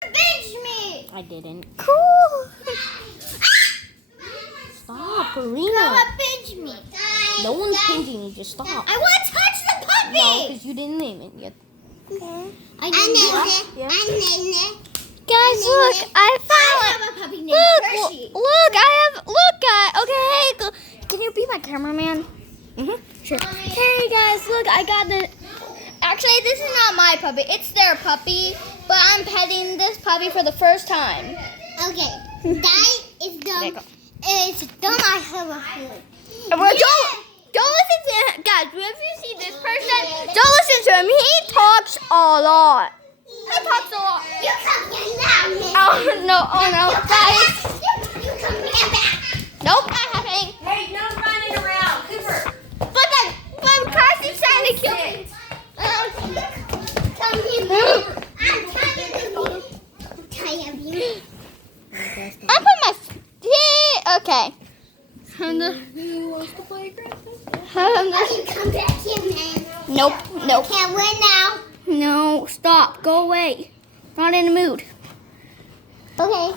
Pinch me. I didn't. Cool. Stop, Come Karina. on, pinch me. No one's pinching you. Just stop. I want to touch the puppy. No, because you didn't name it yet. I named it. Yeah. I named it. Guys, look, I found. I have a puppy named Look, Hershey. guys. Can you be my cameraman? Mhm. Sure. Hey guys, look, I got the. Actually, this is not my puppy. It's their puppy, but I'm petting this puppy for the first time. Okay, that is There you dumb. go. It's dumb. I have a foot. Don't listen to him, guys. If you see this person, don't listen to him. He talks a lot. He talks a lot. You come here now, man. Oh no, guys. You come here back. Nope, not happening. Hey, no running around, Cooper. But Carson's trying to kill me. Come here. I'm tired of you. I'm tired of you. I put my okay. Who wants to play Grand You come back here, man. Nope. Can't win now. No, stop. Go away. Not in the mood. Okay.